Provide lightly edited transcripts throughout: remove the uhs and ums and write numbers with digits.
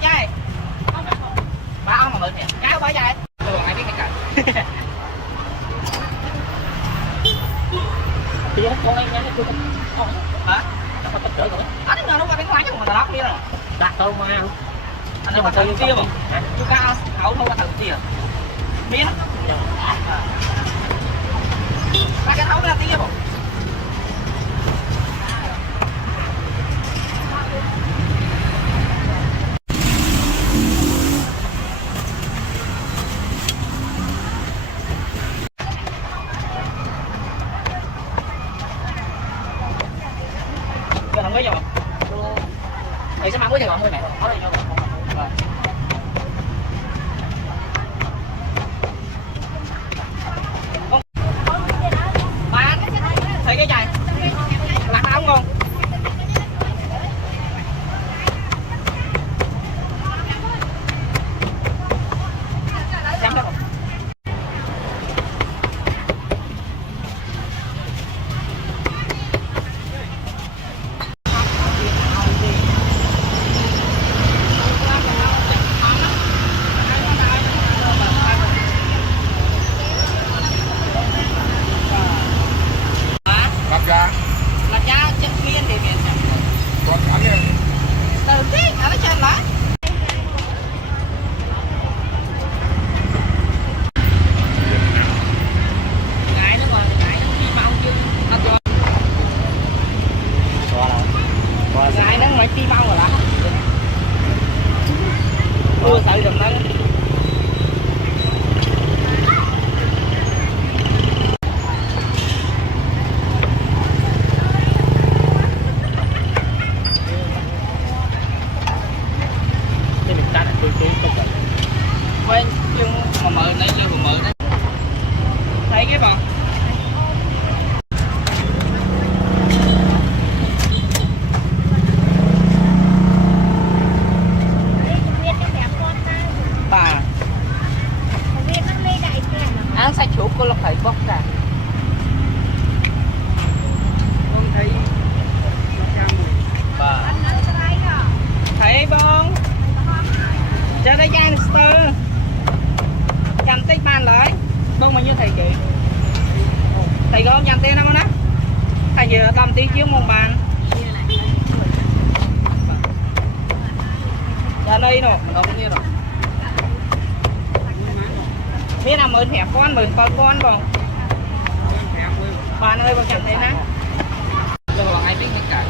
bao chai ba ông mà mượn nè cái bao chai tôi ai biết cái cạnh thì con em nhắn tôi hả nó có rồi anh nó qua bên ngoài chứ mà tao lót đi rồi đặt đâu mà anh nó qua thằng kia mà chú ca hậu thôi qua thằng kia miếng ba cái thấu ra kia mà không biết rồi thì sẽ mang với Sài Gòn thôi mẹ có đây cho rồi bán thấy cái chai lạc áo không xem đâu là cha chân miên thì miền còn ăn nha từ tí ăn nó chân lá ngại nữa mà ngại nó đi mau chứ ăn cho ngại nó mày đi mau rồi đó sợ đừng nói quên nhưng mà mờ nãy giờ mờ đấy thấy cái bọn bà ăn sạch chuột cô lộc thấy bóc cả bà thấy bông cho đây ra sơ cầm tích bàn lại bông mà như thầy chị thầy có nhầm tên không đó thầy giờ làm tí chiếu một bàn ra đây rồi không như rồi biết là mượn hẹp con mượn con còn bạn ơi con nhầm tên á rồi bằng ai biết hết cả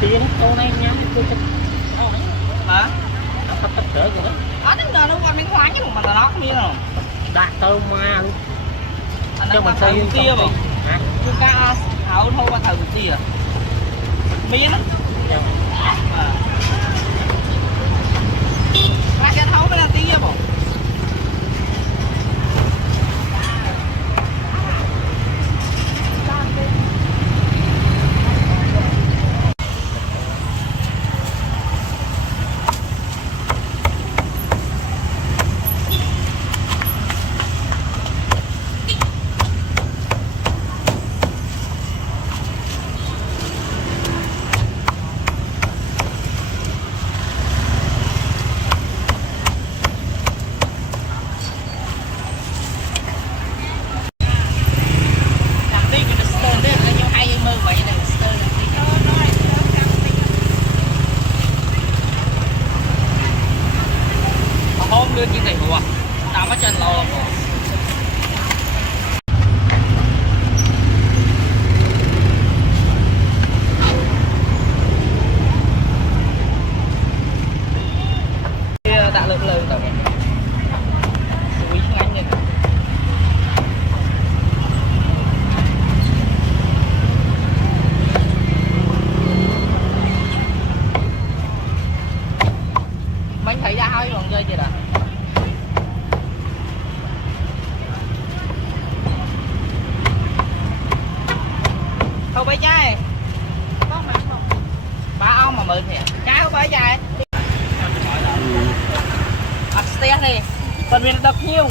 tiền con này nhá tôi hả nó tập tập trở rồi đó nó nó qua bên ngoài chứ mà nó không biết rồi đặt tao ma luôn anh đang qua thằng kia mà chú ca hảo thôi qua thằng kia miếng ra cái thấu cái tí vậy bộ đưa chi thầy hùa tao mất chân lâu tạ lượng lời tao quý ngành này bánh thấy ra hơi còn chơi gì đó không phải chai ba ông mà mượn nè trái không phải chai upstairs này phần viên đập nhiêu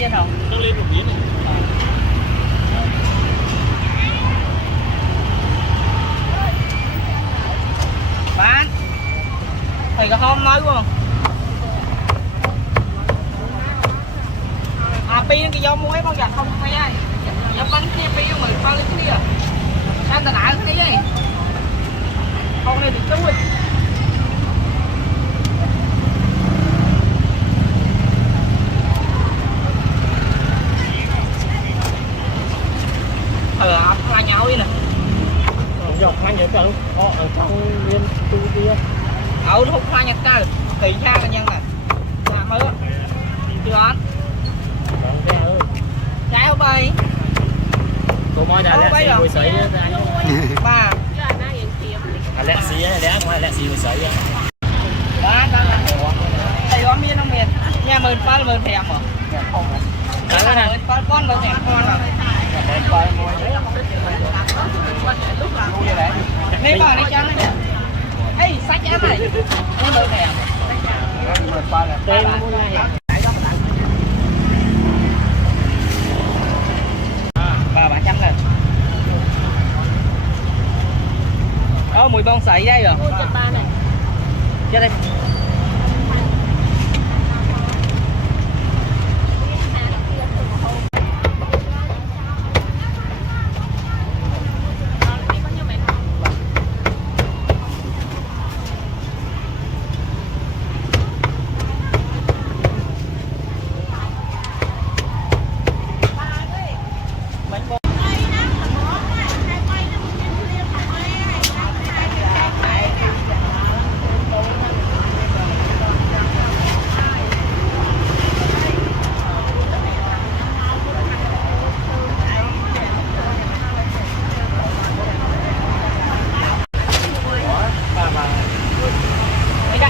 miên không? Nó lên một miếng này. Bán thầy có hôm nói không? À pi cái dâu muối bao giờ không phải ai. Dâu bánh kia pi mình bao cái kia. Sao ta lại cái gì? Con này thì chú ơi. Ấp ra nhau đi nè. Dọc khoanh vậy cơ. Ở trong viên tu kia. Hút khoa nhật cơ. Tỷ cha cái nhân nè. Dạ mơ. Chưa ăn. Trái hộp bay. Cô môi đã lẹ xì mùi sấy ra. Ba. Lẹ xì á, lẹ xì mùi sấy á. Đó, đó là thầy có miên không miên? Nhà mượn phá là mượn thèm hả? Không. Đó là mượn phá con mượn thèm con à? Nên còn đi chăng đấy. Ê, sách chán này. Nó mượn thèm. Mượn phá là tên mua này. Bà 300 lần. Mùi bông sấy đây rồi. Mua chật ba này. Cho đây.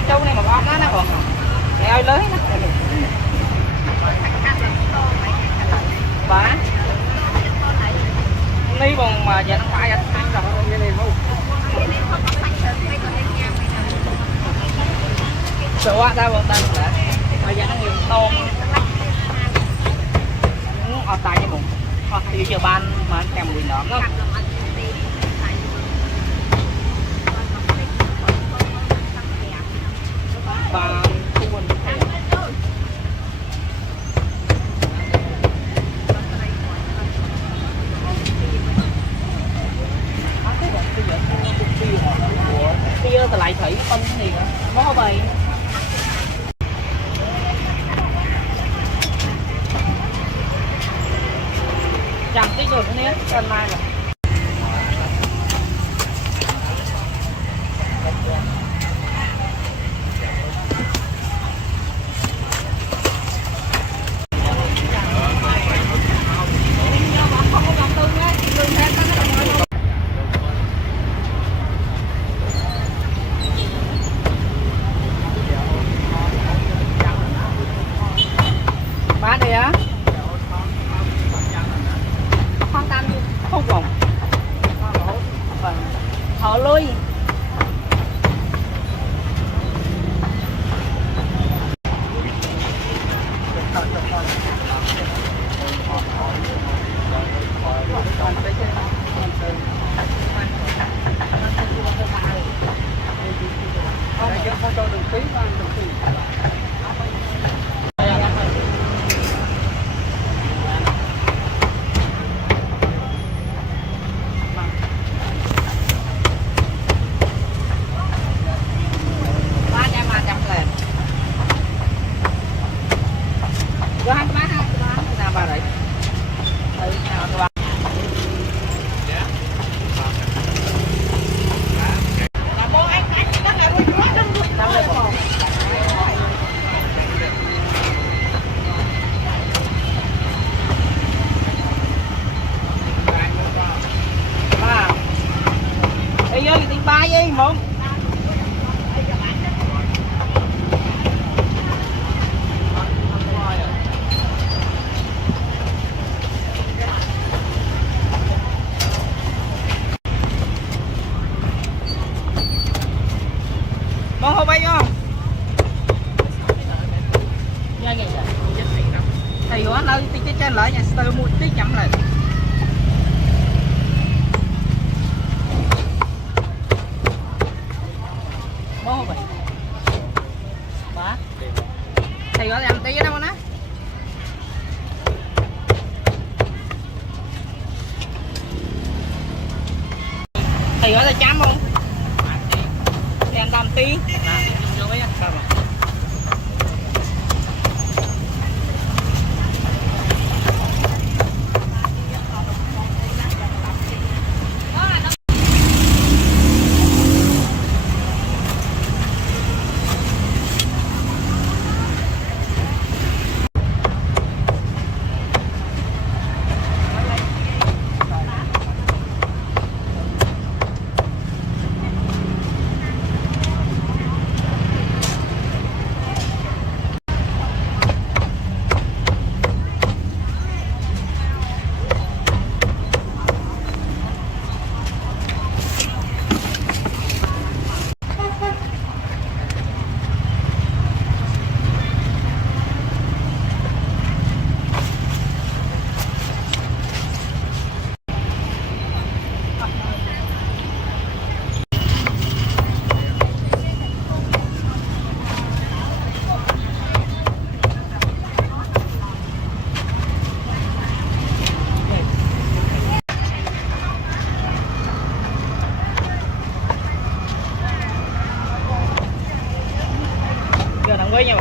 Châu này mà bóp nó còn eo lớn đó. Bà ní còn mà giờ nó phải ăn rồi như này không? Sợ quá ta bọn ta nữa. Bây giờ nó nhiều tôm. Nó ở tay cho bụng. Hoặc thì giờ ban mà ăn kèm mùi nấm đó. Bà không quên thèm. Tia là lại thủy phân cái gì nữa. Mó bầy. Chẳng tí rồi nữa cần mai rồi. Bán đi á. Không tan không vòng. Thở lui. Không cho đường phí mà đường phí. Có hai bán nào bà đấy. Ừ, nào các bạn. Ê ơi, đi ba đi, một. Con hộp bay không? Thầy quá nơi chấm lại bố vậy bá thầy gọi em tí đó con á thầy gọi là chấm không em làm tí vô với anh với nhau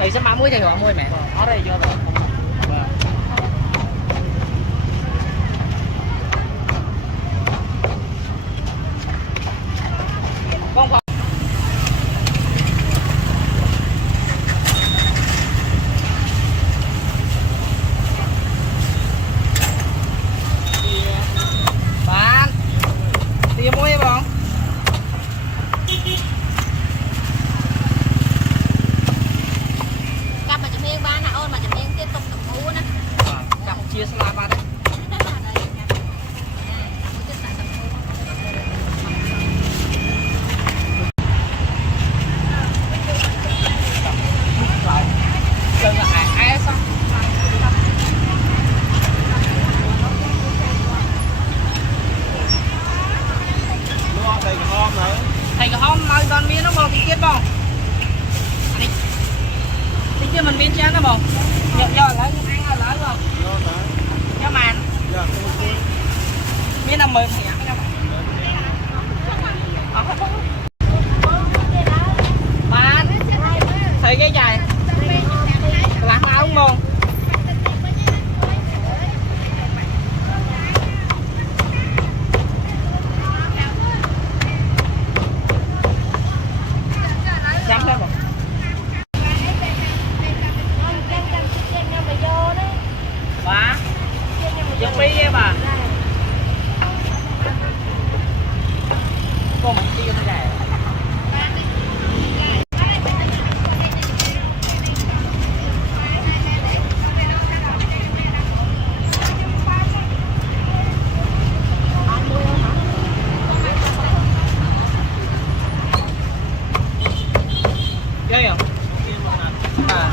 thì sắp 30 thì họ mua mẹ ở đây vô rồi con bạn tiền mua em không chia salad ba đấy đừng là ai xong thầy cái hôm mai toàn miếng nó bò bị chết bò đi chưa mình miếng chén nó bò giờ lấy ăn lấy rồi cho màn miếng năm mươi thì bạn thấy cái dài làm áo không ngon chấm lên một bà dân phí với bà con mình tiêu nó dài ghê không à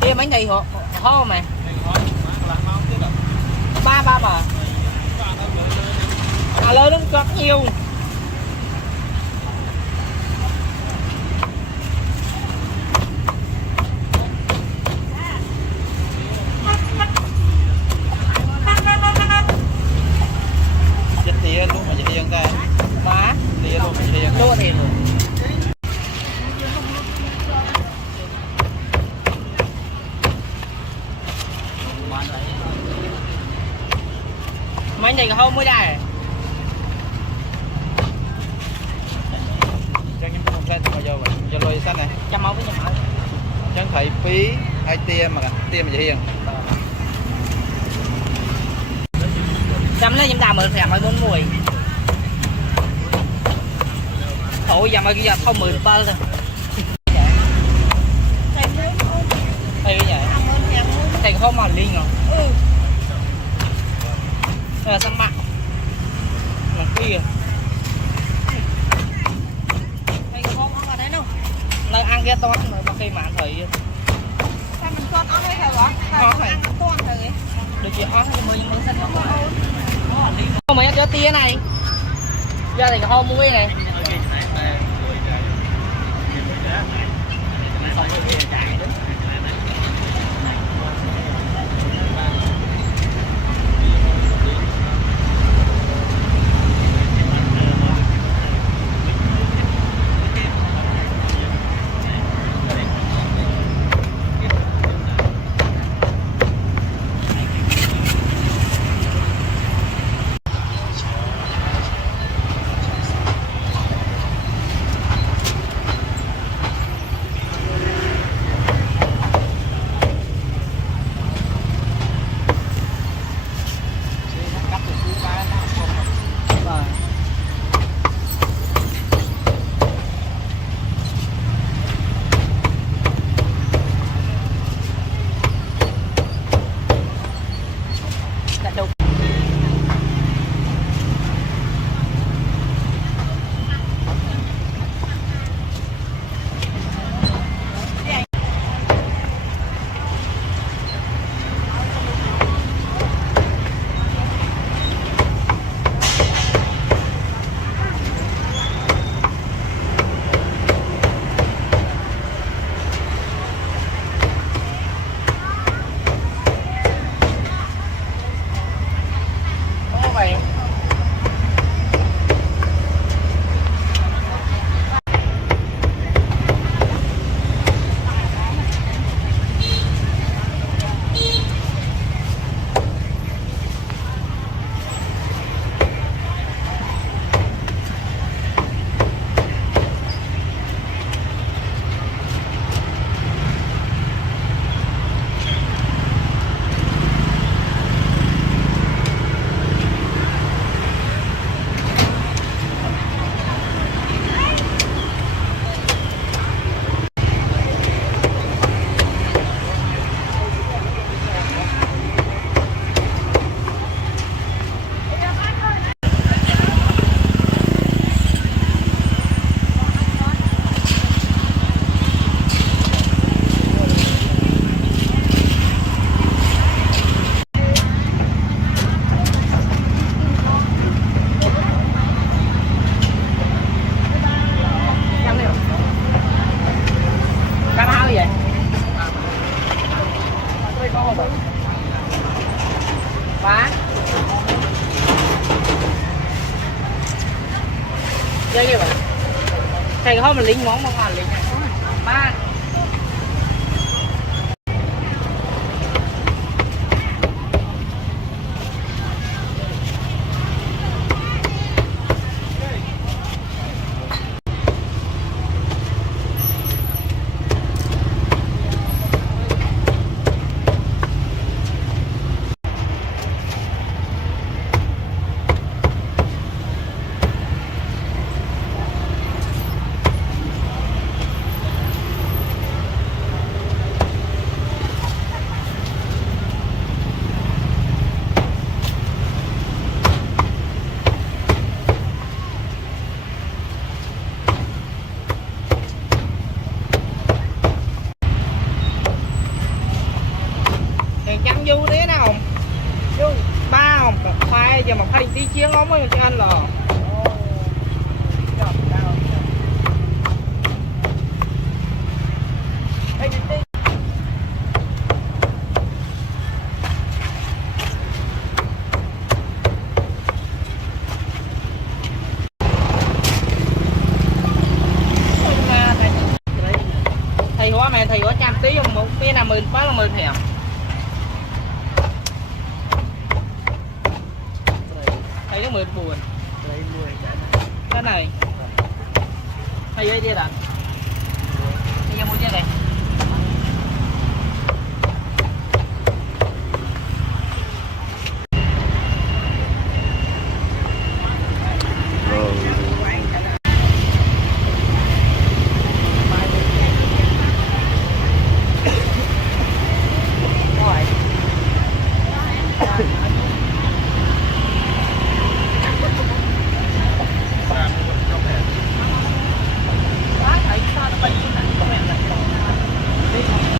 kia bánh này ho mày ba mà lớn nó có nhiều chết tía luôn mà chị dân ta má tía luôn mà chị dân luôn thì mấy này không mới đây chân những con xe mà vô vậy cho lôi xanh này chăm máu với nhà máu chân thầy phí hay tiêm mà chị hiền chăm lấy chúng ta mượn thèm mới muốn mùi thôi giờ mà bây giờ không mượn bao thôi thầy vậy thầy không mà linh rồi là săn mặn mà kia thầy không ăn ở đấy đâu nơi ăn kia to mà khi mà thầy sao mình con ăn thầy bỏ thầy ăn con thầy được chị ó thầy mới săn không mấy cái tia này giờ thì ho muối này chơi như vậy thầy không mà lính món mà lính này ba chăm du thế nào du ba không khoai giờ mà thay tí chiến ống mới cho anh là thầy hóa mẹ thầy hóa trăm tí không một cái nào 10 quá là 10 thèm thầy nó 10 buồn cái này thầy ơi đi đặt bây giờ mua chơi này